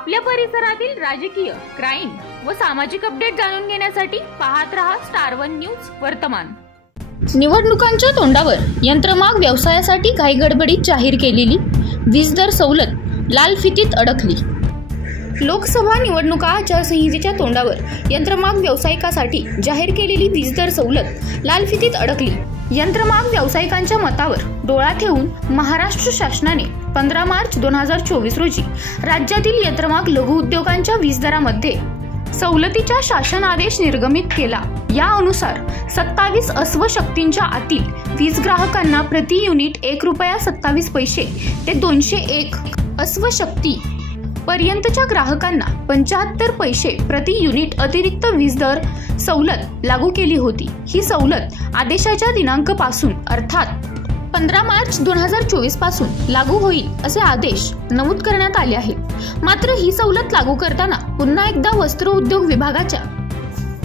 आपल्या परिसरातील राजकीय, क्राईम व सामाजिक अपडेट जाणून घेण्यासाठी पाहत रहा स्टार वन न्यूज वर्तमान। निवडणुकांच्या तोंडावर यंत्रमाग व्यवसायासाठी घाईगडबडीत जाहीर केलेली वीज दर सवलत लाल फितीत अडकली। लोकसभा निवडणुका आचारसंहितेच्या तोंडावर यंत्रमाग व्यावसायिकासाठी जाहीर केलेली वीज दर सवलत लाल फितीत अडकली। यंत्रमाग व्यावसायिकांच्या मतावर डोळा ठेवून महाराष्ट्र शासनाने 15 मार्च 2024 रोजी राज्यातील यंत्रमाग लघु उद्योगांच्या वीज दरामध्ये सवलतीचा शासन आदेश निर्गमित केला। या अनुसार 27 अश्वशक्तींच्या आतील वीज ग्राहकांना प्रति युनिट 1 रुपया 27 पैसे ते 201 अश्वशक्ती पर्यंतच्या ग्राहकांना 75 पैसे प्रति युनिट अतिरिक्त वीज दर सवलत लागू केली होती। ही सवलत आदेशाच्या दिनांकापासून अर्थात 15 मार्च 2024 पासून लागू होईल असे आदेश नमूद करण्यात आले आहे। मात्र ही सवलत लागू करताना पुन्हा एकदा वस्त्र उद्योग विभागाच्या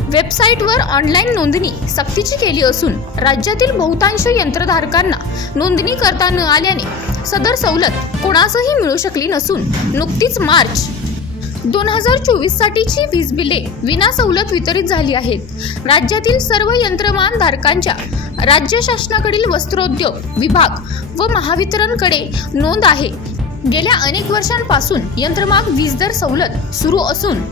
वेबसाईटवर ऑनलाईन नोंदणी सक्तीची केली असून राज्यातील बहुतांश यंत्रधारकांना नोंदणी करता न आल्याने सदर सवलत कोणासही मिळू शकली नसून नुकतीच मार्च 2024 साठीची वीज बिले विना सवलत वितरित झाली आहेत। राज्यातील सर्व यंत्रमान धारकांच्या राज्य शासनाकडील वस्त्रोद्योग विभाग व महावितरणकडे नोंद आहे। गेल्या अनेक वर्षांपासून यंत्रमाग वीज दर सवलत सुरू असून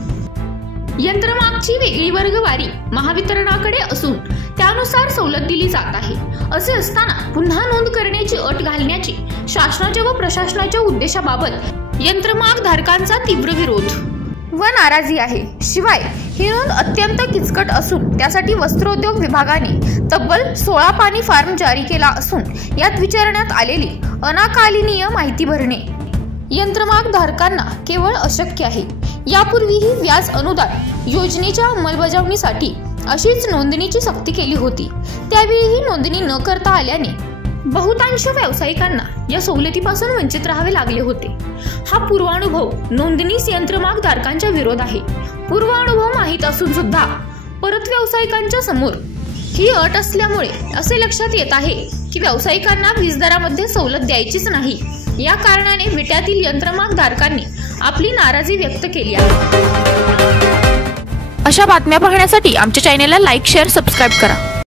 यंत्रमागची वेगळी वर्गवारी महावितरणाकडे असून त्यानुसार सवलत दिली जात आहे। असे असताना पुन्हा नोंद करण्याची अट घालण्याची शासनाच्या व प्रशासनाच्या उद्देशाबाबत यंत्रमाग धारकांचा तीव्र विरोध व नाराजी आहे। शिवाय ही नोंद अत्यंत किचकट असून त्यासाठी वस्त्रोद्योग विभागाने तब्बल 16 पानी फॉर्म जारी केला असून यात विचारण्यात आलेली अनाकालीनीय माहिती भरणे यंत्रमाग धारकांना केवळ अशक्य आहे। यापूर्वीही व्याज अनुदान योजनेच्या अंमलबजावणीसाठी अशीच नोंदणीची सक्ती केली होती। त्यावेळीही नोंदणी न करता आल्याने बहुतांश व्यावसायिकांना या सवलतीपासून वंचित राहावे लागले होते। हा पूर्वानुभव नोंदणीस यंत्रमाग धारकांच्या विरोध आहे। पूर्वानुभव माहीत असून सुद्धा परत व्यावसायिकांच्या समोर ही अट असल्यामुळे असे लक्षात येत आहे की व्यावसायिकांना वीज दरामध्ये सवलत द्यायचीच नाही। या कारणाने विट्यातील यंत्रमाग धारकांनी आपली नाराजी व्यक्त केली आहे। अशा बातम्या पाहण्यासाठी आमच्या चॅनेलला लाईक, शेअर, सबस्क्राईब करा।